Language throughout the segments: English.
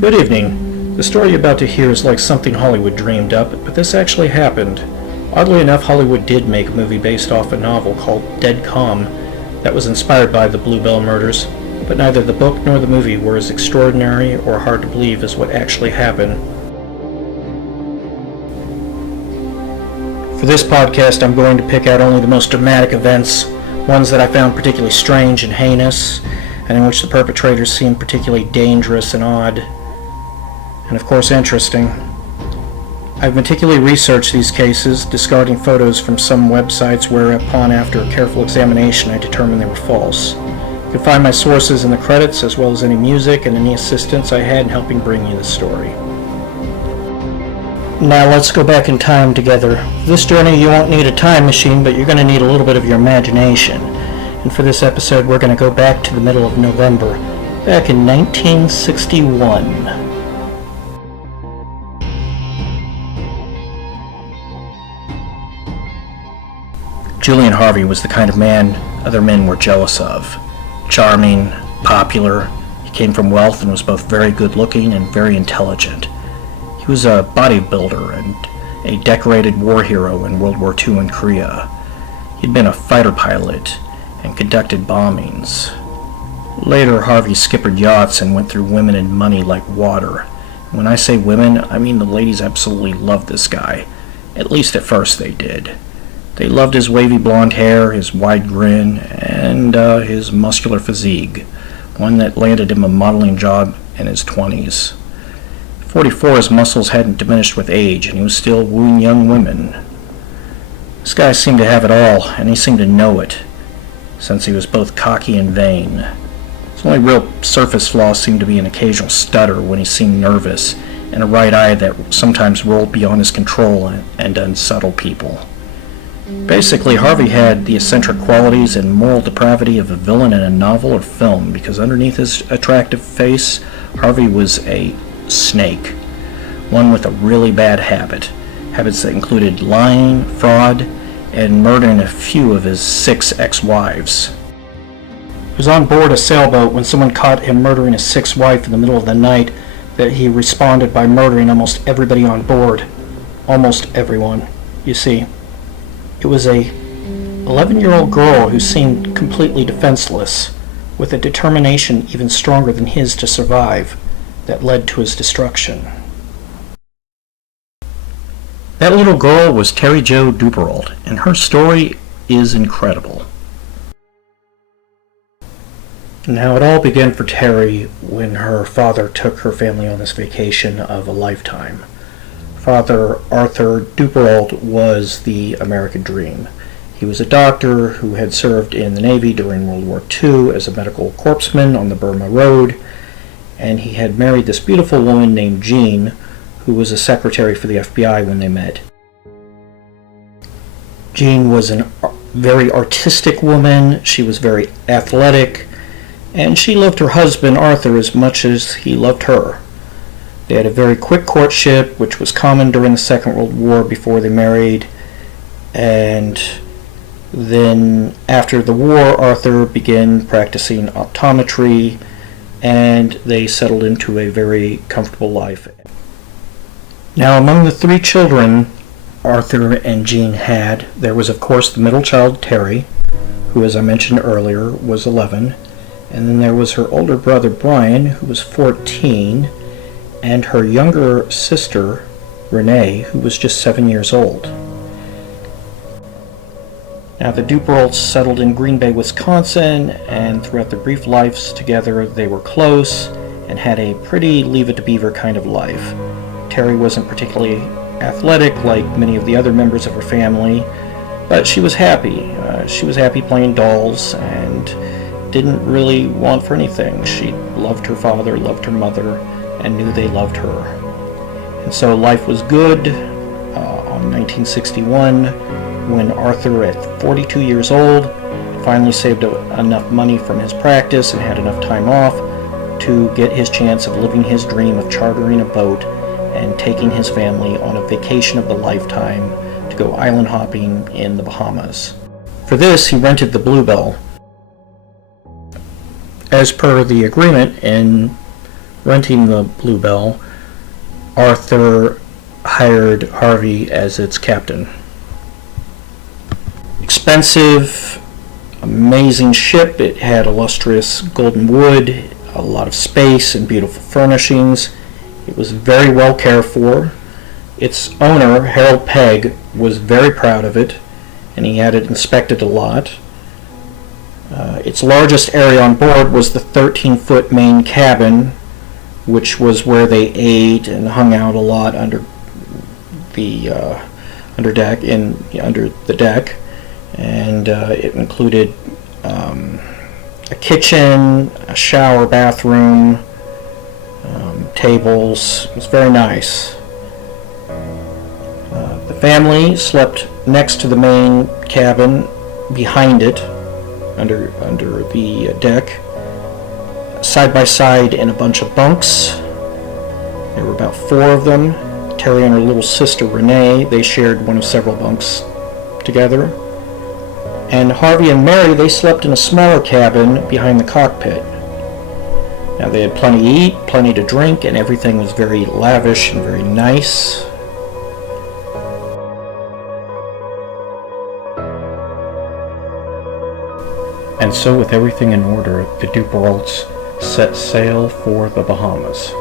Good evening. The story you're about to hear is like something Hollywood dreamed up, but this actually happened. Oddly enough, Hollywood did make a movie based off a novel called Dead Calm that was inspired by the Bluebelle murders, but neither the book nor the movie were as extraordinary or hard to believe as what actually happened. For this podcast, I'm going to pick out only the most dramatic events, ones that I found particularly strange and heinous, and in which the perpetrators seemed particularly dangerous and odd, and of course interesting. I've meticulously researched these cases, discarding photos from some websites whereupon after a careful examination I determined they were false. You can find my sources in the credits, as well as any music and any assistance I had in helping bring you the story. Now let's go back in time together. For this journey you won't need a time machine, but you're going to need a little bit of your imagination. And for this episode we're going to go back to the middle of November, back in 1961. Julian Harvey was the kind of man other men were jealous of. Charming, popular, he came from wealth and was both very good-looking and very intelligent. He was a bodybuilder and a decorated war hero in World War II in Korea. He'd been a fighter pilot and conducted bombings. Later, Harvey skippered yachts and went through women and money like water. When I say women, I mean the ladies absolutely loved this guy. At least at first they did. They loved his wavy blonde hair, his wide grin, and his muscular physique, one that landed him a modeling job in his 20s. At 44, his muscles hadn't diminished with age, and he was still wooing young women. This guy seemed to have it all, and he seemed to know it, since he was both cocky and vain. His only real surface flaw seemed to be an occasional stutter when he seemed nervous, and a right eye that sometimes rolled beyond his control and unsettled people. Basically, Harvey had the eccentric qualities and moral depravity of a villain in a novel or film, because underneath his attractive face, Harvey was a snake, one with a really bad habits that included lying, fraud, and murdering a few of his 6 ex-wives. He was on board a sailboat when someone caught him murdering his 6th wife in the middle of the night that he responded by murdering almost everybody on board. Almost everyone, you see. It was a 11-year-old girl who seemed completely defenseless, with a determination even stronger than his to survive, that led to his destruction. That little girl was Terry Jo Dupperault, and her story is incredible. Now, it all began for Terry when her father took her family on this vacation of a lifetime. Father Arthur Dupperault was the American dream. He was a doctor who had served in the Navy during World War II as a medical corpsman on the Burma Road, and he had married this beautiful woman named Jean, who was a secretary for the FBI when they met. Jean was a very artistic woman, she was very athletic, and she loved her husband Arthur as much as he loved her. They had a very quick courtship, which was common during the Second World War before they married, and then after the war, Arthur began practicing optometry, and they settled into a very comfortable life. Now, among the 3 children Arthur and Jean had, there was of course the middle child, Terry, who, as I mentioned earlier, was 11, and then there was her older brother, Brian, who was 14, and her younger sister, Renee, who was just 7 years old. Now, the Dupperaults settled in Green Bay, Wisconsin, and throughout their brief lives together, they were close and had a pretty Leave It to Beaver kind of life. Terry wasn't particularly athletic like many of the other members of her family, but she was happy. She was happy playing dolls and didn't really want for anything. She loved her father, loved her mother, and knew they loved her. And so life was good on 1961 when Arthur, at 42 years old, finally saved enough money from his practice and had enough time off to get his chance of living his dream of chartering a boat and taking his family on a vacation of a lifetime to go island hopping in the Bahamas. For this, he rented the Bluebelle. As per the agreement in renting the Bluebelle, Arthur hired Harvey as its captain. Expensive, amazing ship. It had illustrious golden wood, a lot of space, and beautiful furnishings. It was very well cared for. Its owner, Harold Pegg, was very proud of it, and he had it inspected a lot. Its largest area on board was the 13-foot main cabin, which was where they ate and hung out a lot under the under the deck, and it included a kitchen, a shower, bathroom, tables. It was very nice. The family slept next to the main cabin, behind it, under the deck, side by side in a bunch of bunks. There were about 4 of them. Terry and her little sister Renee, they shared one of several bunks together. And Harvey and Mary, they slept in a smaller cabin behind the cockpit. Now they had plenty to eat, plenty to drink, and everything was very lavish and very nice. And so, with everything in order, the Dupperaults set sail for the Bahamas.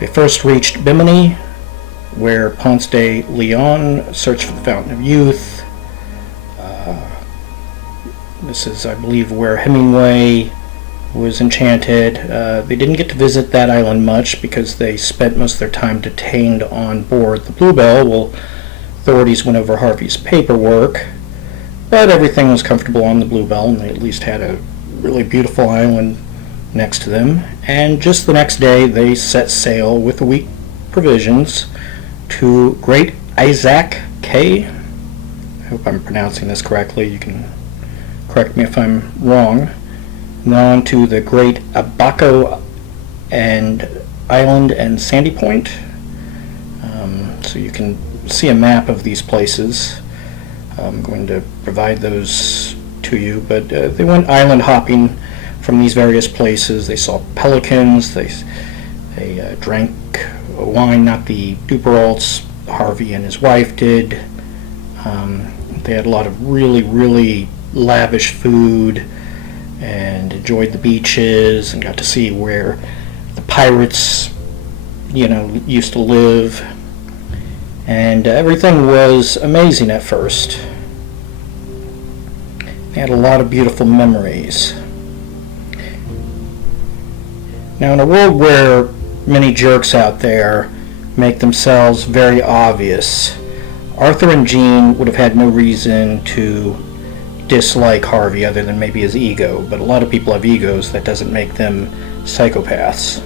They first reached Bimini, where Ponce de Leon searched for the Fountain of Youth. This is, I believe, where Hemingway was enchanted. They didn't get to visit that island much because they spent most of their time detained on board the Bluebelle. Well, authorities went over Harvey's paperwork, but everything was comfortable on the Bluebelle, and they at least had a really beautiful island next to them. And just the next day, they set sail with a week's provisions to Great Isaac Cay. I hope I'm pronouncing this correctly. You can correct me if I'm wrong. And on to the Great Abaco and Island and Sandy Point. So you can see a map of these places. I'm going to provide those to you, but they went island hopping from these various places. They saw pelicans. They drank wine, not the Dupperaults. Harvey and his wife did. They had a lot of really, really lavish food and enjoyed the beaches and got to see where the pirates, used to live. And everything was amazing at first. They had a lot of beautiful memories. Now, in a world where many jerks out there make themselves very obvious, Arthur and Jean would have had no reason to dislike Harvey other than maybe his ego, but a lot of people have egos. That doesn't make them psychopaths.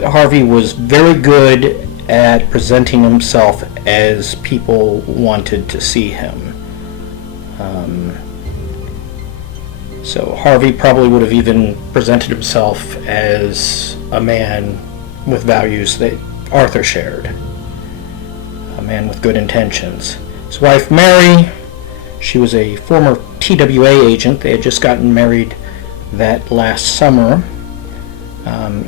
Harvey was very good at presenting himself as people wanted to see him. So Harvey probably would have even presented himself as a man with values that Arthur shared. A man with good intentions. His wife Mary, she was a former TWA agent. They had just gotten married that last summer.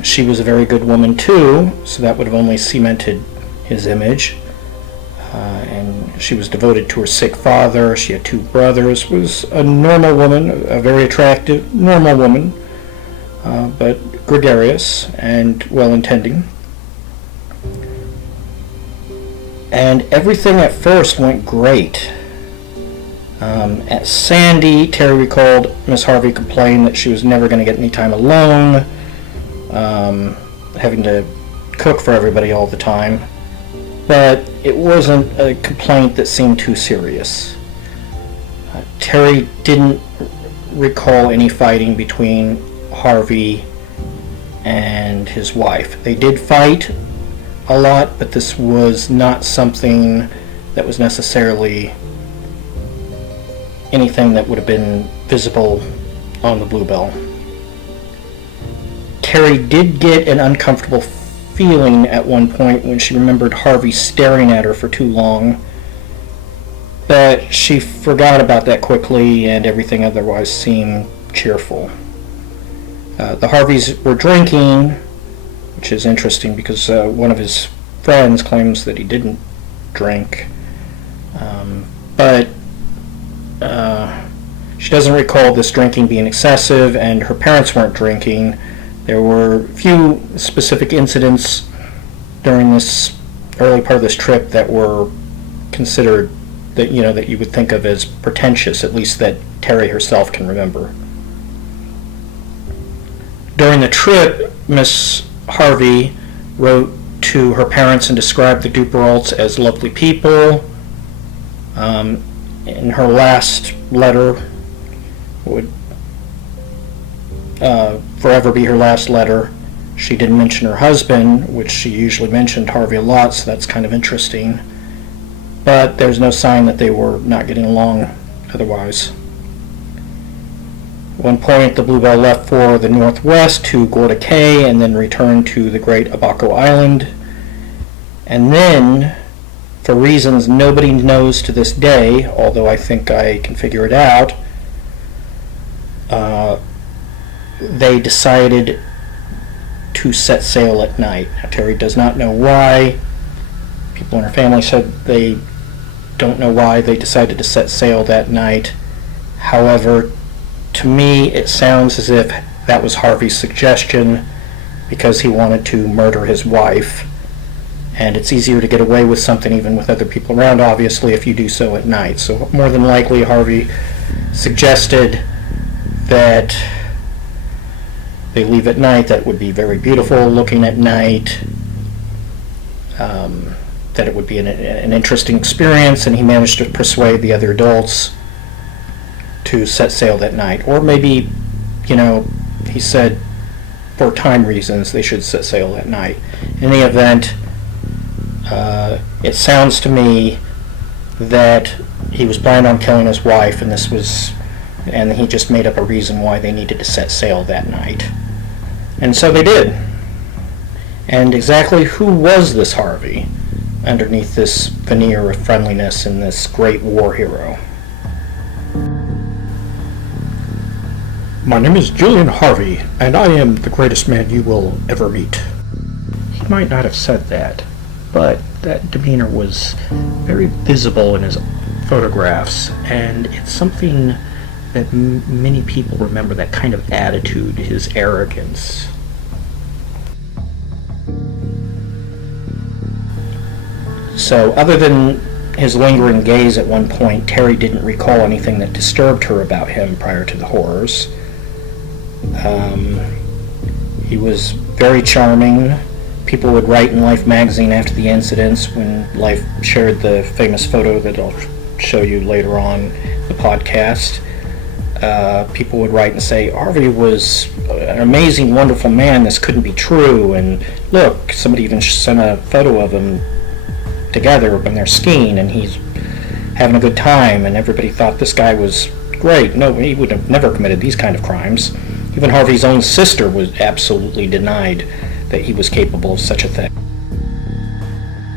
She was a very good woman too, so that would have only cemented his image. And she was devoted to her sick father. She had 2 brothers. Was a normal woman, a very attractive, normal woman, but gregarious and well-intending. And everything at first went great. At Sandy, Terry recalled Miss Harvey complained that she was never going to get any time alone, having to cook for everybody all the time. but it wasn't a complaint that seemed too serious. Terry didn't recall any fighting between Harvey and his wife. They did fight a lot, but this was not something that was necessarily anything that would have been visible on the Bluebelle. Terry did get an uncomfortable feeling at one point when she remembered Harvey staring at her for too long, but she forgot about that quickly and everything otherwise seemed cheerful. The Harveys were drinking, which is interesting because one of his friends claims that he didn't drink, but she doesn't recall this drinking being excessive, and her parents weren't drinking. There were a few specific incidents during this early part of this trip that were considered that you would think of as pretentious, at least that Terry herself can remember. During the trip, Miss Harvey wrote to her parents and described the Dupperaults as lovely people. In her last letter, would forever be her last letter, she didn't mention her husband, which she usually mentioned Harvey a lot, so that's kind of interesting. But there's no sign that they were not getting along otherwise. At one point, the Bluebelle left for the northwest to Gorda Cay and then returned to the Great Abaco Island. And then, for reasons nobody knows to this day, although I think I can figure it out, they decided to set sail at night. Now, Terry does not know why. People in her family said they don't know why they decided to set sail that night. However, to me, it sounds as if that was Harvey's suggestion because he wanted to murder his wife. And it's easier to get away with something even with other people around, obviously, if you do so at night. So more than likely, Harvey suggested that they leave at night. That would be very beautiful looking at night. That it would be an interesting experience, and he managed to persuade the other adults to set sail that night. Or maybe, he said for time reasons they should set sail that night. In the event, it sounds to me that he was planning on killing his wife, and he just made up a reason why they needed to set sail that night. And so they did. And exactly who was this Harvey underneath this veneer of friendliness and this great war hero? My name is Julian Harvey, and I am the greatest man you will ever meet. He might not have said that, but that demeanor was very visible in his photographs, and it's something that many people remember, that kind of attitude, his arrogance. So, other than his lingering gaze at one point, Terry didn't recall anything that disturbed her about him prior to the horrors. He was very charming. People would write in Life magazine after the incidents, when Life shared the famous photo that I'll show you later on the podcast. People would write and say, Harvey was an amazing, wonderful man, this couldn't be true, and look, somebody even sent a photo of him together when they're skiing, and he's having a good time, and everybody thought this guy was great. No, he would have never committed these kind of crimes. Even Harvey's own sister was absolutely denied that he was capable of such a thing.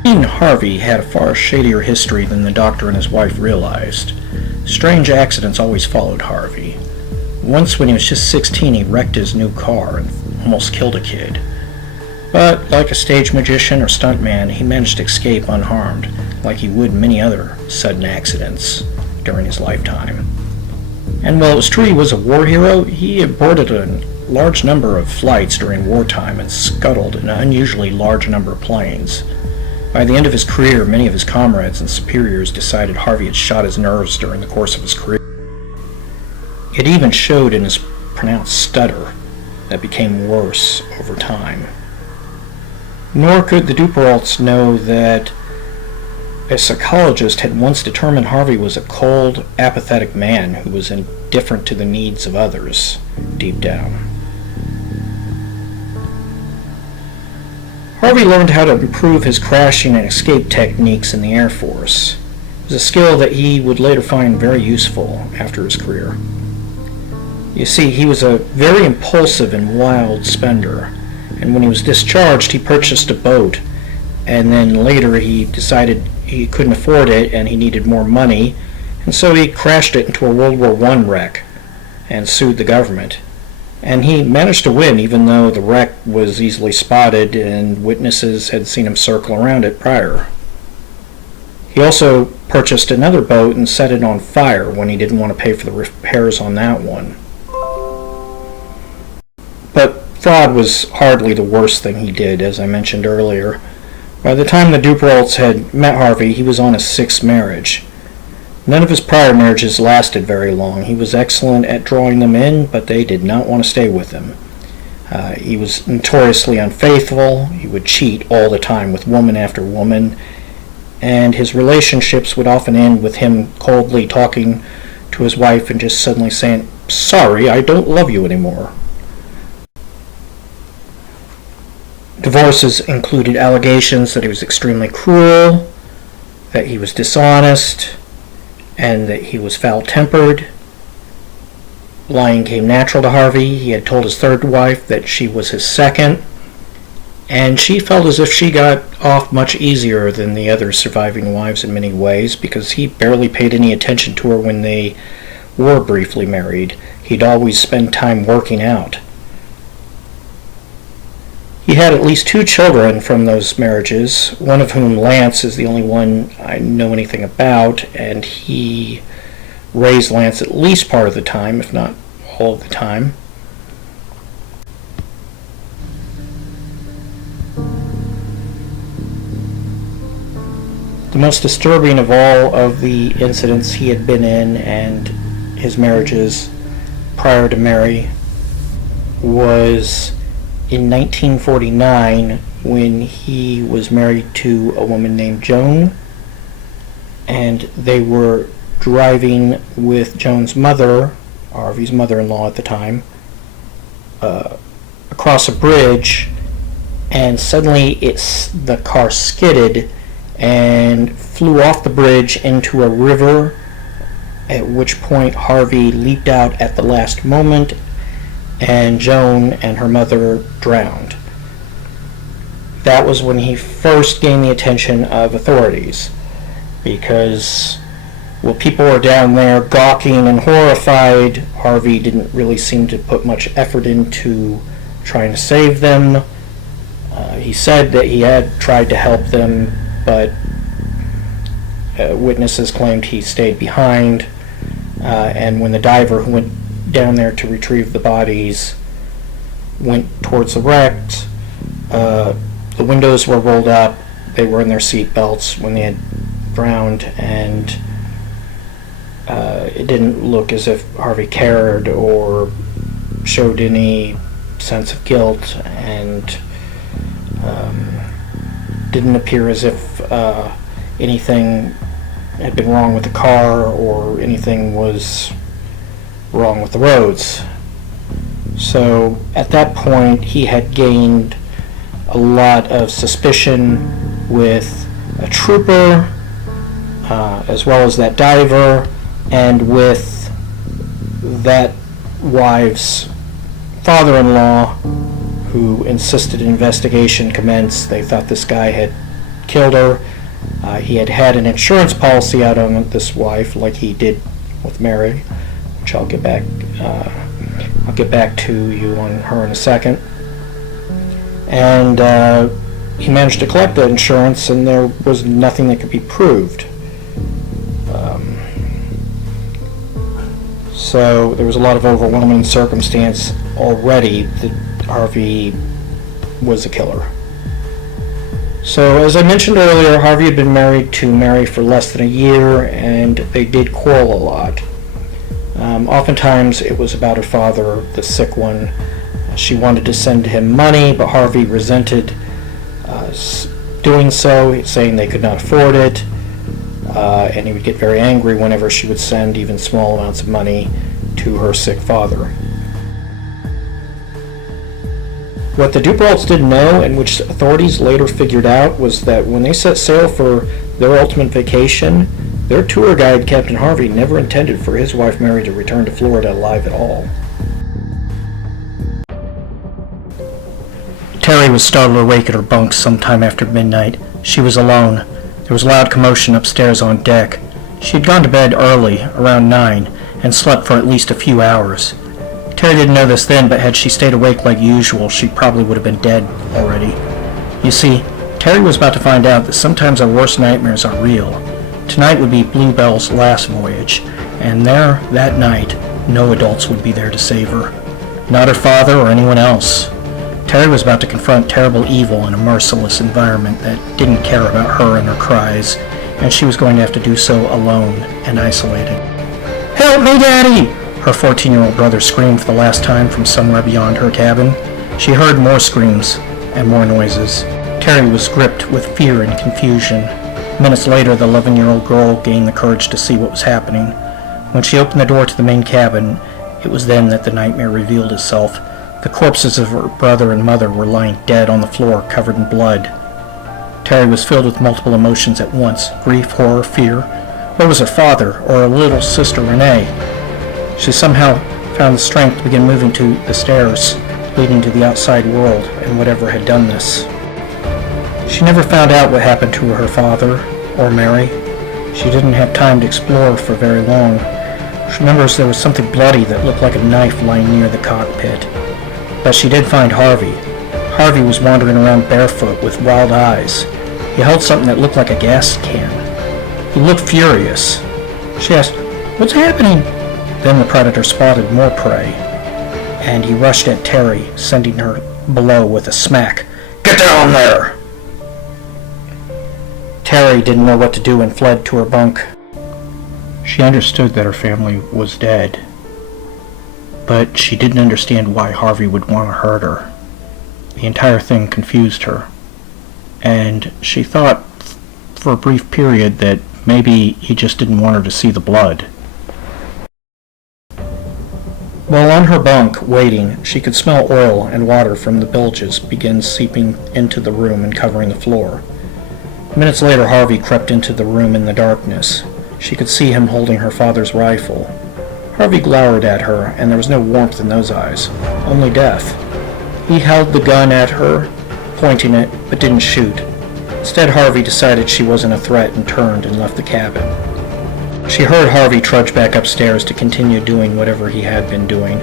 Julian Harvey had a far shadier history than the doctor and his wife realized. Strange accidents always followed Harvey. Once, when he was just 16, he wrecked his new car and almost killed a kid. But, like a stage magician or stuntman, he managed to escape unharmed, like he would many other sudden accidents during his lifetime. And while it was true he was a war hero, he aborted a large number of flights during wartime and scuttled an unusually large number of planes. By the end of his career, many of his comrades and superiors decided Harvey had shot his nerves during the course of his career. It even showed in his pronounced stutter that became worse over time. Nor could the Dupperaults know that A psychologist had once determined Harvey was a cold, apathetic man who was indifferent to the needs of others, deep down. Harvey learned how to improve his crashing and escape techniques in the Air Force. It was a skill that he would later find very useful after his career. You see, he was a very impulsive and wild spender, and when he was discharged, he purchased a boat, and then later he decided he couldn't afford it and he needed more money, and so he crashed it into a World War I wreck and sued the government. And he managed to win, even though the wreck was easily spotted and witnesses had seen him circle around it prior. He also purchased another boat and set it on fire when he didn't want to pay for the repairs on that one. But fraud was hardly the worst thing he did, as I mentioned earlier. By the time the Dupperaults had met Harvey, he was on his sixth marriage. None of his prior marriages lasted very long. He was excellent at drawing them in, but they did not want to stay with him. He was notoriously unfaithful. He would cheat all the time with woman after woman, and his relationships would often end with him coldly talking to his wife and just suddenly saying, "Sorry, I don't love you anymore." Divorces included allegations that he was extremely cruel, that he was dishonest, and that he was foul-tempered. Lying came natural to Harvey. He had told his third wife that she was his second, and she felt as if she got off much easier than the other surviving wives in many ways, because he barely paid any attention to her when they were briefly married. He'd always spend time working out. He had at least 2 children from those marriages, one of whom, Lance, is the only one I know anything about, and he raised Lance at least part of the time, if not all of the time. The most disturbing of all of the incidents he had been in and his marriages prior to Mary was in 1949 when he was married to a woman named Joan, and they were driving with Joan's mother, Harvey's mother-in-law at the time, across a bridge, and suddenly the car skidded and flew off the bridge into a river, at which point Harvey leaped out at the last moment and Joan and her mother drowned. That was when he first gained the attention of authorities, because while people were down there gawking and horrified, Harvey didn't really seem to put much effort into trying to save them. He said that he had tried to help them, but witnesses claimed he stayed behind, and when the diver who went down there to retrieve the bodies went towards the wreck, the windows were rolled up, they were in their seat belts when they had drowned, and it didn't look as if Harvey cared or showed any sense of guilt, and didn't appear as if anything had been wrong with the car or anything was wrong with the roads. So at that point he had gained a lot of suspicion with a trooper, as well as that diver, and with that wife's father-in-law, who insisted an investigation commence. They thought this guy had killed her. He had had an insurance policy out on this wife, like he did with Mary, which I'll get back to you on her in a second. And he managed to collect that insurance, and there was nothing that could be proved. So there was a lot of overwhelming circumstance already that Harvey was a killer. So as I mentioned earlier, Harvey had been married to Mary for less than a year, and they did quarrel a lot. Oftentimes it was about her father, the sick one. She wanted to send him money, but Harvey resented doing so, saying they could not afford it. and he would get very angry whenever she would send even small amounts of money to her sick father. What the Dupperaults didn't know, and which authorities later figured out, was that when they set sail for their ultimate vacation, their tour guide, Captain Harvey, never intended for his wife Mary to return to Florida alive at all. Terry was startled awake at her bunk sometime after midnight. She was alone. There was loud commotion upstairs on deck. She had gone to bed early, around 9, and slept for at least a few hours. Terry didn't know this then, but had she stayed awake like usual, she probably would have been dead already. You see, Terry was about to find out that sometimes our worst nightmares are real. Tonight would be Bluebelle's last voyage, and there, that night, no adults would be there to save her. Not her father or anyone else. Terry was about to confront terrible evil in a merciless environment that didn't care about her and her cries, and she was going to have to do so alone and isolated. "Help me, Daddy!" her 14-year-old brother screamed for the last time from somewhere beyond her cabin. She heard more screams and more noises. Terry was gripped with fear and confusion. Minutes later, the 11-year-old girl gained the courage to see what was happening. When she opened the door to the main cabin, it was then that the nightmare revealed itself. The corpses of her brother and mother were lying dead on the floor, covered in blood. Terry was filled with multiple emotions at once: grief, horror, fear. Where was her father, or her little sister Renee? She somehow found the strength to begin moving to the stairs leading to the outside world and whatever had done this. She never found out what happened to her father or Mary. She didn't have time to explore for very long. She remembers there was something bloody that looked like a knife lying near the cockpit. But she did find Harvey. Harvey was wandering around barefoot with wild eyes. He held something that looked like a gas can. He looked furious. She asked, "What's happening?" Then the predator spotted more prey, and he rushed at Terry, sending her below with a smack. "Get down there!" Terry didn't know what to do and fled to her bunk. She understood that her family was dead, but she didn't understand why Harvey would want to hurt her. The entire thing confused her, and she thought for a brief period that maybe he just didn't want her to see the blood. While on her bunk, waiting, she could smell oil and water from the bilges begin seeping into the room and covering the floor. Minutes later, Harvey crept into the room in the darkness. She could see him holding her father's rifle. Harvey glowered at her, and there was no warmth in those eyes, only death. He held the gun at her, pointing it, but didn't shoot. Instead, Harvey decided she wasn't a threat and turned and left the cabin. She heard Harvey trudge back upstairs to continue doing whatever he had been doing.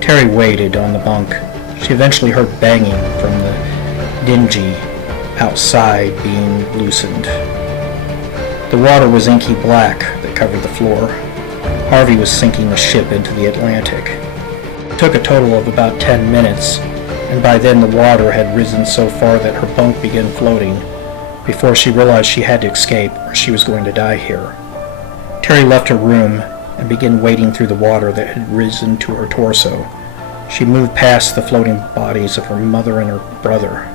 Terry waited on the bunk. She eventually heard banging from the dingy outside being loosened. The water was inky black that covered the floor. Harvey was sinking the ship into the Atlantic. It took a total of about 10 minutes, and by then the water had risen so far that her bunk began floating, before she realized she had to escape or she was going to die here. Terry left her room and began wading through the water that had risen to her torso. She moved past the floating bodies of her mother and her brother.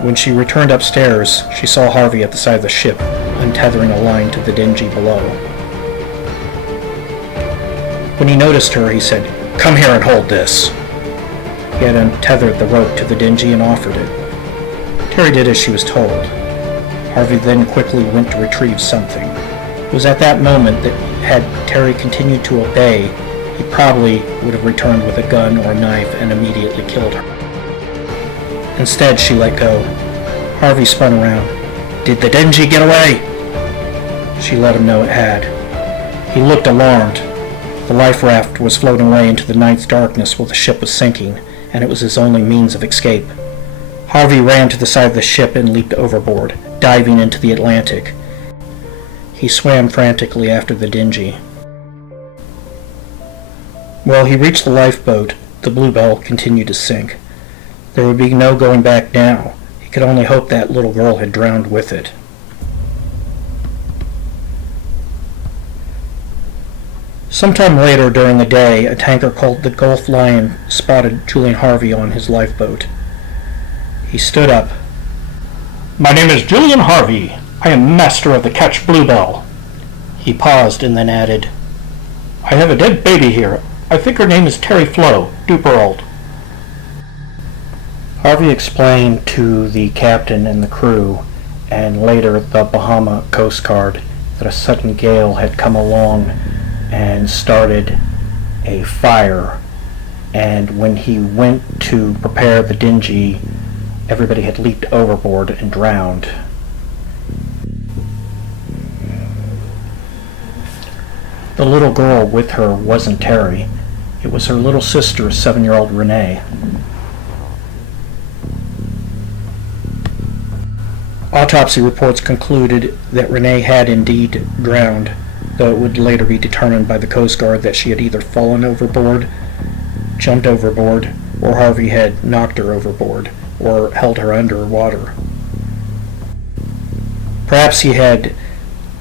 When she returned upstairs, she saw Harvey at the side of the ship, untethering a line to the dingy below. When he noticed her, he said, "Come here and hold this." He had untethered the rope to the dingy and offered it. Terry did as she was told. Harvey then quickly went to retrieve something. It was at that moment that, had Terry continued to obey, he probably would have returned with a gun or a knife and immediately killed her. Instead, she let go. Harvey spun around. "Did the dingy get away?" She let him know it had. He looked alarmed. The life raft was floating away into the night's darkness while the ship was sinking, and it was his only means of escape. Harvey ran to the side of the ship and leaped overboard, diving into the Atlantic. He swam frantically after the dingy. While he reached the lifeboat, the Bluebelle continued to sink. There would be no going back now. He could only hope that little girl had drowned with it. Sometime later during the day, a tanker called the Gulf Lion spotted Julian Harvey on his lifeboat. He stood up. "My name is Julian Harvey. I am master of the catch Bluebelle. He paused and then added, I have a dead baby here. I think her name is Terry Flo, Dupperault. Harvey explained to the captain and the crew, and later the Bahama Coast Guard, that a sudden gale had come along and started a fire, and when he went to prepare the dinghy, everybody had leaped overboard and drowned. The little girl with her wasn't Terry. It was her little sister, 7-year-old Renee. Autopsy reports concluded that Renee had indeed drowned, though it would later be determined by the Coast Guard that she had either fallen overboard, jumped overboard, or Harvey had knocked her overboard, or held her under water. Perhaps he had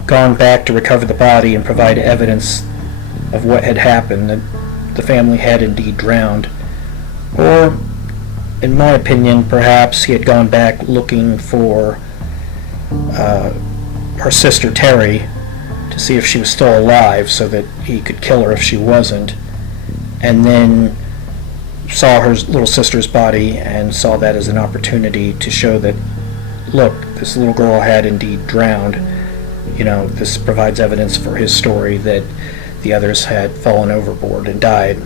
gone back to recover the body and provide evidence of what had happened, that the family had indeed drowned. Or, in my opinion, perhaps he had gone back looking for her sister Terry to see if she was still alive so that he could kill her if she wasn't, and then saw her little sister's body and saw that as an opportunity to show that, look, this little girl had indeed drowned. You know, this provides evidence for his story that the others had fallen overboard and died.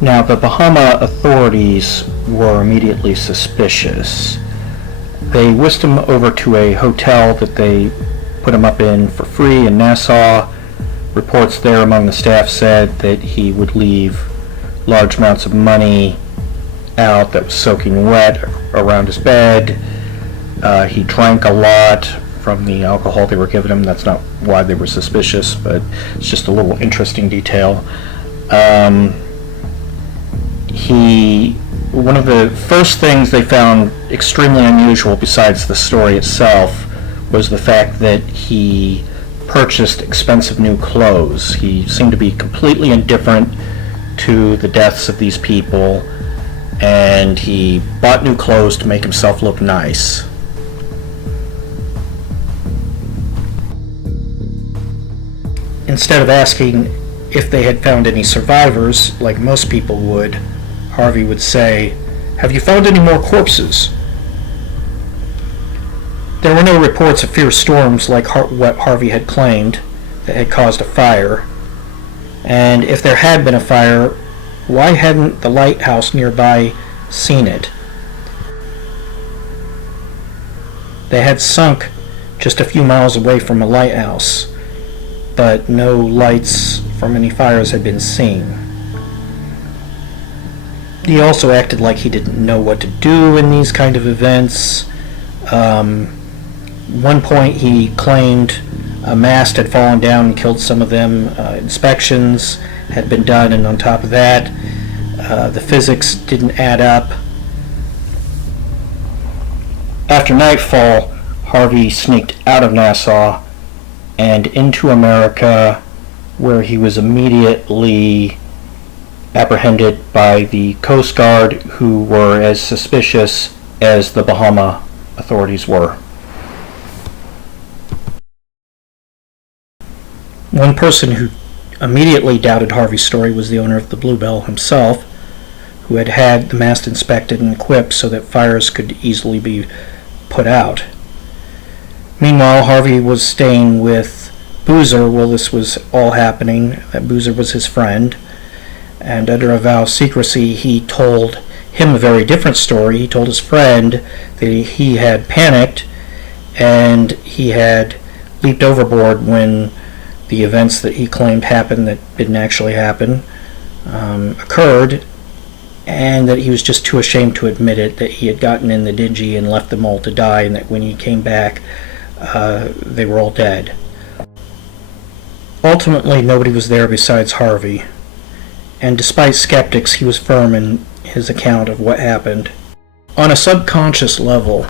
Now, the Bahama authorities were immediately suspicious. They whisked him over to a hotel that they put him up in for free in Nassau. Reports there among the staff said that he would leave large amounts of money out that was soaking wet around his bed. He drank a lot from the alcohol they were giving him. That's not why they were suspicious, but it's just a little interesting detail. One of the first things they found extremely unusual, besides the story itself, was the fact that he purchased expensive new clothes. He seemed to be completely indifferent to the deaths of these people, and he bought new clothes to make himself look nice. Instead of asking if they had found any survivors, like most people would, Harvey would say, "Have you found any more corpses?" There were no reports of fierce storms like what Harvey had claimed that had caused a fire. And if there had been a fire, why hadn't the lighthouse nearby seen it? They had sunk just a few miles away from a lighthouse, but no lights from any fires had been seen. He also acted like he didn't know what to do in these kind of events. One point he claimed a mast had fallen down and killed some of them. Inspections had been done, and on top of that, the physics didn't add up. After nightfall, Harvey sneaked out of Nassau and into America, where he was immediately apprehended by the Coast Guard, who were as suspicious as the Bahama authorities were. One person who immediately doubted Harvey's story was the owner of the Bluebelle himself, who had had the mast inspected and equipped so that fires could easily be put out. Meanwhile, Harvey was staying with Boozer while this was all happening. That Boozer was his friend, and under a vow of secrecy, he told him a very different story. He told his friend that he had panicked and he had leaped overboard when the events that he claimed happened that didn't actually happen occurred, and that he was just too ashamed to admit it, that he had gotten in the dinghy and left them all to die, and that when he came back, they were all dead. Ultimately, nobody was there besides Harvey, and despite skeptics, he was firm in his account of what happened. On a subconscious level,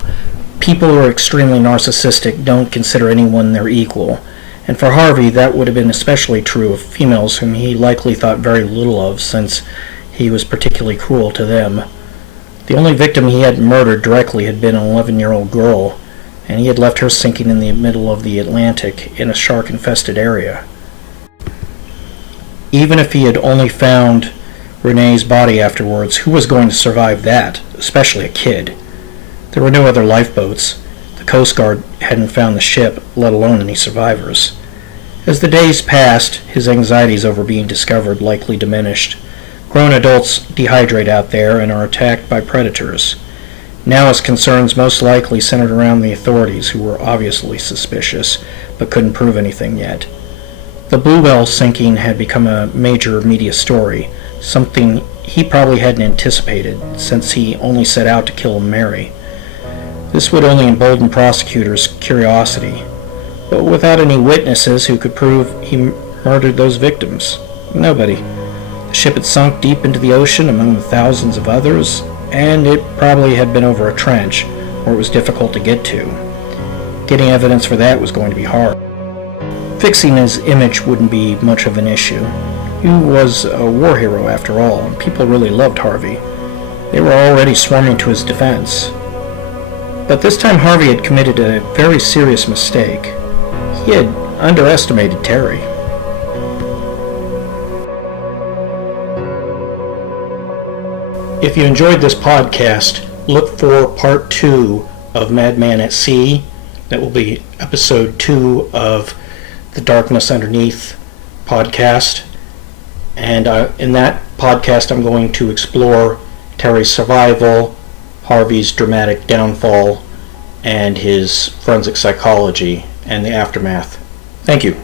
people who are extremely narcissistic don't consider anyone their equal, and for Harvey that would have been especially true of females whom he likely thought very little of, since he was particularly cruel to them. The only victim he had murdered directly had been an 11-year-old girl, and he had left her sinking in the middle of the Atlantic in a shark-infested area. Even if he had only found Renee's body afterwards, who was going to survive that, especially a kid? There were no other lifeboats. The Coast Guard hadn't found the ship, let alone any survivors. As the days passed, his anxieties over being discovered likely diminished. Grown adults dehydrate out there and are attacked by predators. Now his concerns most likely centered around the authorities, who were obviously suspicious, but couldn't prove anything yet. The Bluebelle sinking had become a major media story, something he probably hadn't anticipated, since he only set out to kill and marry. This would only embolden prosecutors' curiosity, but without any witnesses who could prove he murdered those victims. Nobody. The ship had sunk deep into the ocean among the thousands of others, and it probably had been over a trench, where it was difficult to get to. Getting evidence for that was going to be hard. Fixing his image wouldn't be much of an issue. He was a war hero after all, and people really loved Harvey. They were already swarming to his defense. But this time Harvey had committed a very serious mistake. He had underestimated Terry. If you enjoyed this podcast, look for part 2 of Madman at Sea. That will be episode 2 of the Darkness Underneath podcast. And in that podcast, I'm going to explore Terry's survival, Harvey's dramatic downfall, and his forensic psychology and the aftermath. Thank you.